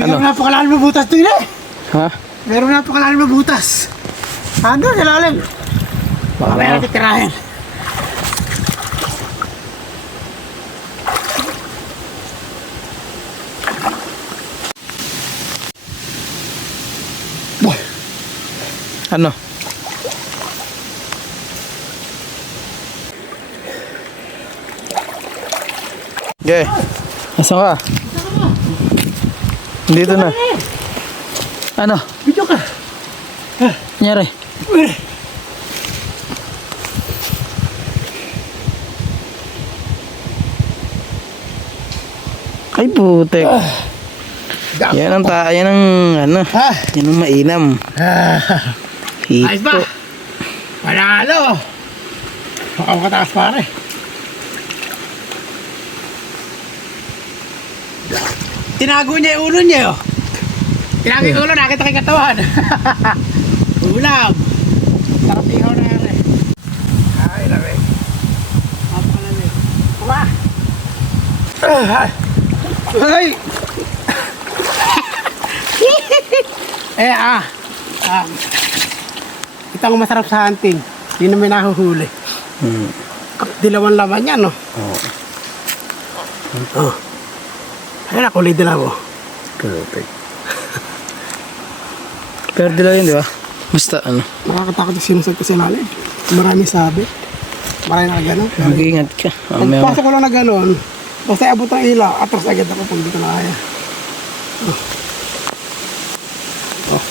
Ano? Meron napakalalim na butas din eh. Ha? Meron napakalalim na butas. Ano, kalalim. Baka meron titirahin. Ano? Okay. Asan ka? Dito na. Ano? Video ka. Nangyari? Ay putek. Yan ang ta, yan ang ano, Ha? yan ang mainam. Ah, Ayos ba? Panalo. Baka makatakas pare. Tinago niya yung ulo niya oh. Tinago yung ulo, nakita kay katawan. Ulam. Sarap ihaw na yan eh. Ay, lami. Napakalami. Kuma. Ay! eh ah. Ah. Ito ang masarap sa hunting. Yun na may nahuhuli. Hmm. Dilawan laman yan, no? Oo. Oh. Ayun na, kulay dilaw. oh. Putek. Pero dilaw yun, di ba? Basta ano, Nakakatakot yung sinusod ko sa ilalim. Marami sabi. Marami na gano'n. mag-iingat ka. Mamaya Pagpasok ko lang na gano'n, basta abot ng ilaw, atras agad ako pag di ko na kaya. Oh. Oh.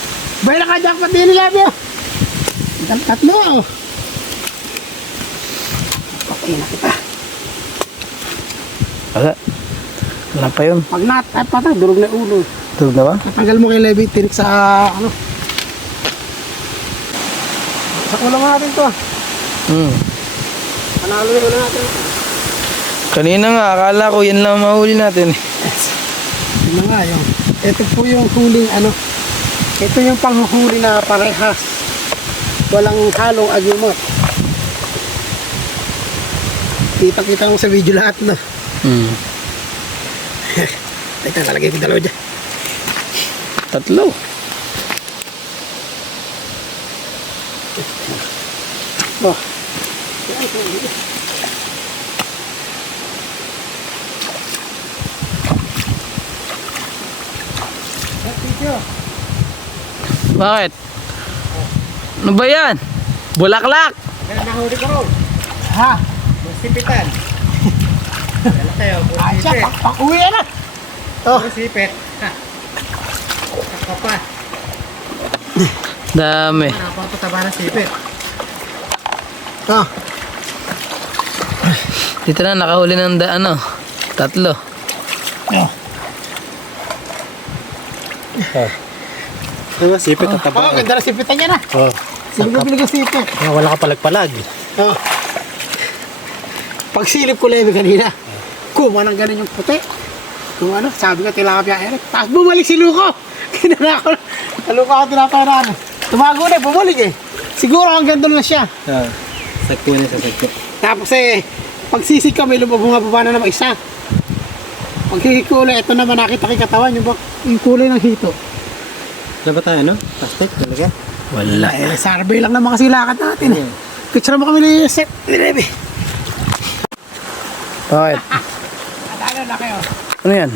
Bay na ka dyan pa din nila, Bio. Tat- Tatlo, oh. Patay na kita. Wala. Wala pa yun. Pag nat, ay patay, durog na yung ulo. Tulog na ba? Tatanggal mo kay Levi, tinik sa, ano. Sa ulam natin to, ah. Hmm. Panalo na ulam natin. Kanina nga, akala ko yan lang ang mahuli natin. na nga yung, ito po yung huling ano, ito yung panghuhuli na parehas. Walang halong agumot. Kita-kita mo sa video lahat na. Hmm. Teka, talagay ko dalawa dyan. Tatlo. Oh. Bakit? Ano ba yan? Bulaklak! Nahuli ko ron. Ha? Sipitan. Ay, siya, pak, pak, uwi na. Oh. Sipit. Kapapa. Dami. Napapataba na sipit. Ah. Dito na, nakahuli ng da, ano, tatlo. Oh. Diba, sipit at Oh, taba. ganda na sipitan niya na. Oh. Sinigaw-biligaw sipit. Ah, wala ka palagpalag. Oh. Pagsilip ko lebe kanina, kuma ng ganun yung puti. Kung ano, sabi ko tilapia Eric. Tapos bumalik si Luko. Kinala ko. Sa Luko ako tinaparan. Tumago na, bumalik eh. Siguro hanggang doon na siya. Ah, sakto na sa sakto. Tapos eh, pagsisig kami, lumabunga baba na naman isa. Pagkikik ko ulit, ito naman nakita kay katawan, yung, bak- yung kulay ng hito. Wala ba tayo, no? Plastic talaga? Wala. Eh, survey lang naman kasi lakad natin eh. Picture mo kami ni Seth, ni Levi. Bakit? At ano na kayo? Ano yan?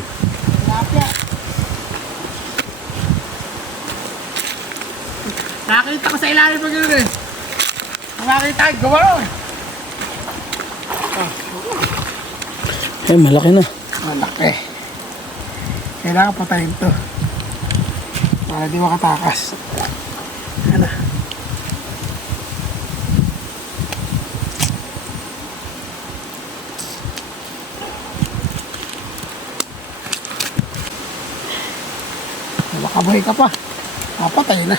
Nakakita ko sa ilalim pag yun eh. Nakakita, gawalo eh. Eh, malaki na. Malaki. Kailangan patayin to. Para di makatakas. Ano? Makabuhay ka pa. Papatay na.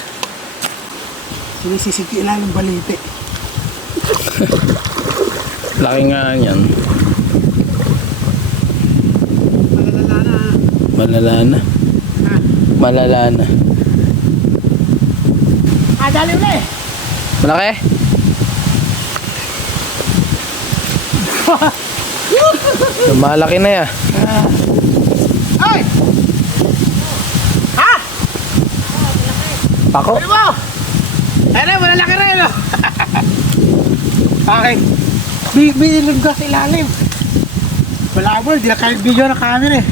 Sinisisiki lang ng balite. Laki nga yan. Malalala na. Malala na. Ha? Malala na. Ah, dali ulit. Malaki? Malaki na yan. Ay! Ha? Pako. Ano mo? Ano, malalaki rin, no? Bakit? Bi- Binilog ka sa ilalim. Wala mo, hindi na kahit video na camera eh.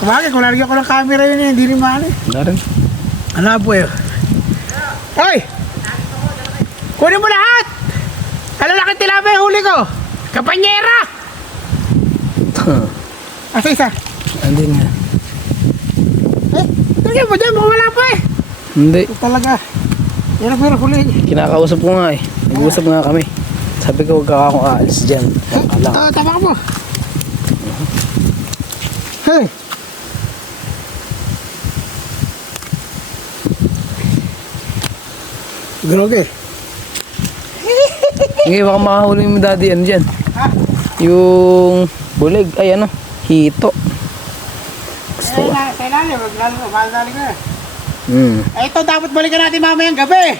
Kumagay, kung lalagyan ko ng camera yun eh, hindi rin mali. Wala rin. Ano po yun? Hoy! Kunin mo lahat! Ano laki tilapia yung huli ko? Kapanyera! Asa isa? Andin nga. Eh, lagyan mo dyan, mukhang wala pa eh. Hindi. Ito talaga. Yan ang pero huli. Kinakausap ko nga eh. Nag-uusap nga kami. Sabi ko huwag ka akong aalis dyan. Ito, tama ka mo. Hey! Groge. Hindi, baka makahuli mo daddy ano dyan. Ha? Yung bulig. Ay ano. Hito. Gusto ko. Sa ilalim, maglalo, maglalo ka. Hmm. Eh, ito dapat balikan natin mamayang gabi.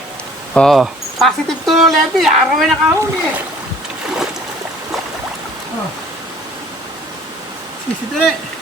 Oo. Positive to Levi, araw ay nakahuli. Oh. Sisi tuloy.